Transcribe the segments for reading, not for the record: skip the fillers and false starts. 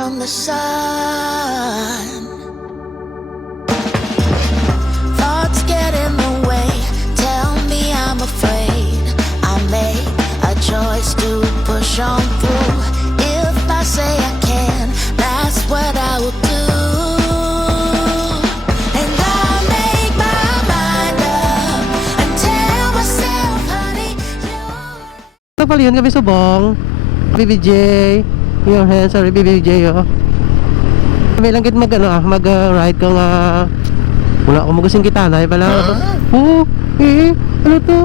from the sun. Thoughts get in the way, tell me I'm afraid. I make a choice to push on through. If I say I can, that's what I will do. And I make my mind up and tell myself, honey, you. Pala yun kami subong BBJ, your hands are BBJ, oh. May lang kit mag-ride ka nga. Wala ko magasing kita na pala. Ano to?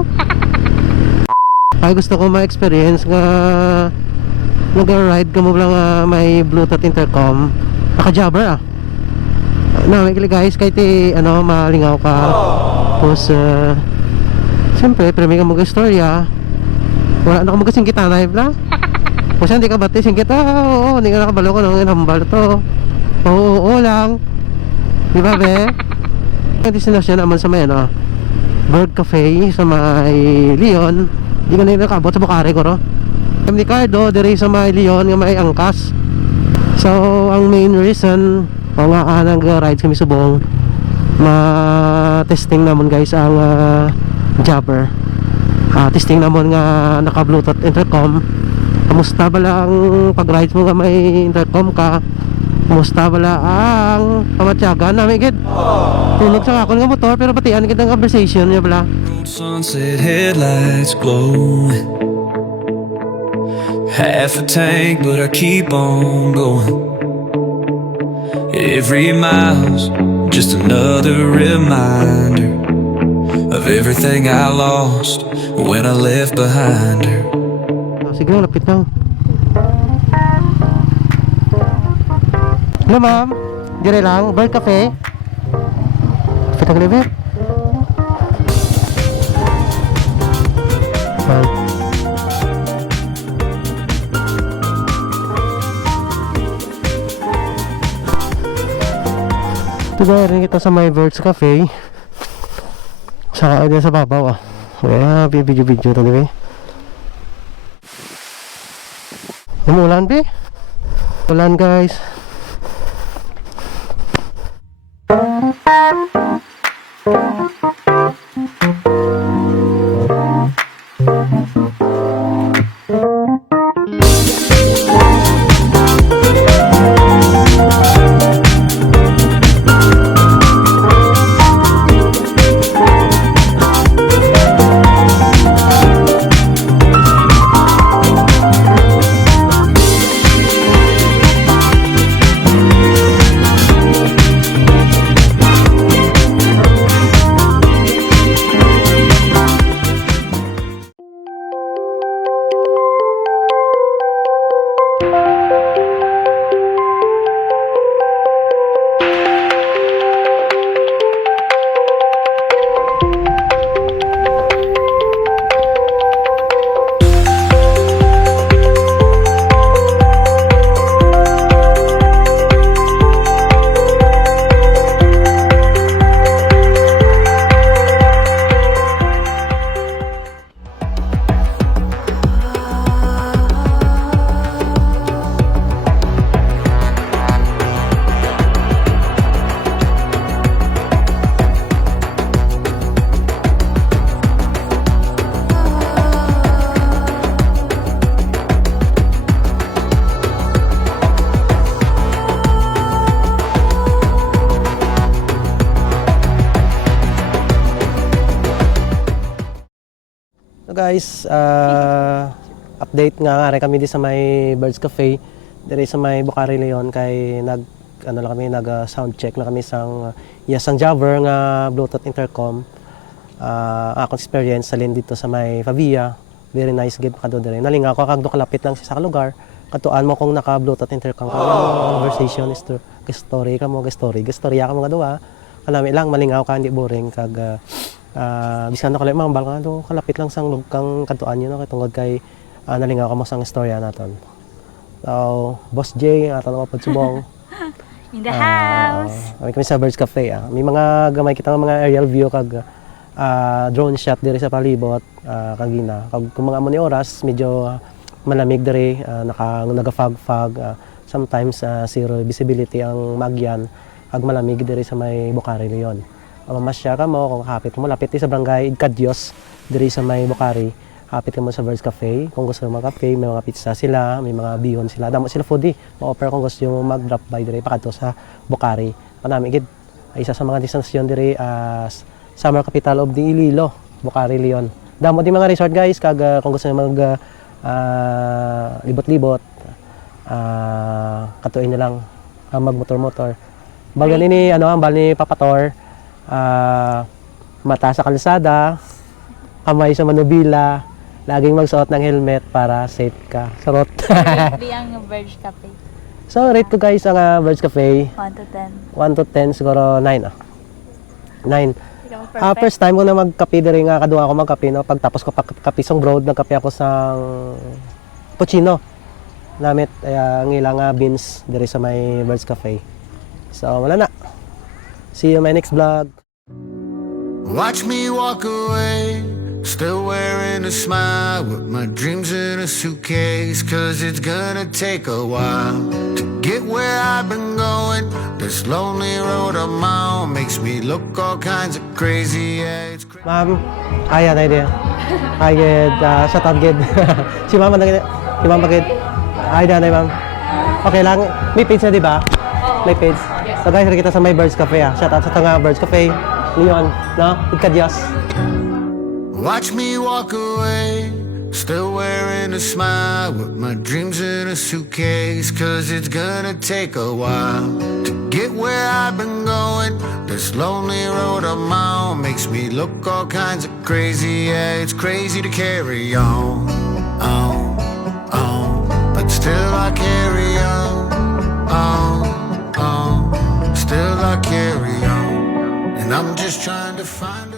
Ay gusto ko ma-experience nga nag-ride ka mo lang may Bluetooth intercom. Naka-jabber na may guys kahit malingaw ka. Tapos siyempre premium ka mag-storya. Wala na ko magasing kita na pala. Kung saan di ka bati singkit, oo, hindi ka nakabalo ko nang inambal to. Oo lang. Di ba be? Ang destinasyon naman sa may Bird Cafe sa may Leon. Di ka na nakabot sa Bukari ko ro. Kami ni Cardo, dire sa may Leon nga may angkas. So, ang main reason o nga nag-ride kami subong ma-testing naman guys ang jabber. Testing naman nga naka-Bluetooth intercom. Kamusta bala ang pag-ride mo nga may intercom ka? Kamusta bala ang pamatyaga namin gid? Tunog sa akon nga motor pero patian gid ang conversation niya bala. Sunset headlights glowing. Half a tank but I keep on going. Every mile's just another reminder of everything I lost when I left behind her. Sige, lapit na. Hello ma'am, dire lang, Bird Cafe. Lapit ang libre. Ito rin kita sa my Birds Cafe. Saka din sa babaw Kaya video-video ito diba. Umulan be? Ulan guys. Guys, update nga rin kami di sa may Birds Cafe diri sa may Bukari Leon kay nag sound check na kami sang sang jabber nga Bluetooth intercom. Akong experience salin dito sa may Pavia, very nice gid kadto diri. Nalingaw ko kag kalapit lang sa lugar. Katuan mo kung naka Bluetooth intercom ka, conversation story ka mo, gastorya ka mo nga duwa. Kalami lang malingaw ka, hindi boring kag bisan na kalay mga balkan do kalapit lang sang kang katuan yun tungod kay nalingaw ka mo sang istorya naton. So, Boss J, aton mo pagsubong. In the house. Kami sa Birds Cafe. May mga gamay kita mga aerial view kag drone shot diri sa palibot kagina. Kag kung mga mo ni oras medyo malamig diri nagafog-fog sometimes zero visibility ang Magyan ag malamig diri sa may Bukari Leon. Mamasya ka mo kung kapit mo lapit sa barangay Idkadios diri sa may Bukari. Kapit ka mo sa Birds Cafe. Kung gusto mo mag-cafe, may mga pizza sila, may mga bihon sila. Damo sila foodie. Ma-offer kung gusto mo mag-drop by diri pakadto sa Bukari. Manami gid ay isa sa mga destinasyon diri summer capital of the Iloilo, Bukari Leon. Damo di mga resort guys kag kung gusto mo mag libot-libot katuin na lang magmotor-motor. Bagal ni ang bal ni Papator, mata sa kalsada, kamay sa manubila, laging magsuot ng helmet para safe ka. Sarot. Rate ang Birds Cafe. So rate ko guys ang Birds Cafe 1 to 10. 1 to 10 siguro 9 9. Ikaw perfect. First time ko na magkape diri nga kaduha ako magkape no pagtapos ko kape song broad nagkape ako sang puccino. Namit ang ilang beans diri sa may Birds Cafe. So wala na. See you in my next vlog. Watch me walk away, still wearing a smile with my dreams in a suitcase. Cause it's gonna take a while to get where I've been going. This lonely road I'm on makes me look all kinds of crazy. Yeah, it's crazy. Ma'am, kaya na idea. Ay, shout out gid. Si Ma'am na si Ma'am bagid. Ay, danay Ma'am. Okay lang. May page na di ba? May page. So guys, kita sa may Birds Cafe Shout out sa tanga Birds Cafe. Leon, no? Idkadios. Watch me walk away, still wearing a smile with my dreams in a suitcase. Cause it's gonna take a while to get where I've been going. This lonely road I'm on makes me look all kinds of crazy. Yeah, it's crazy to carry on. But still I carry on. Still I carry on. And I'm just trying to find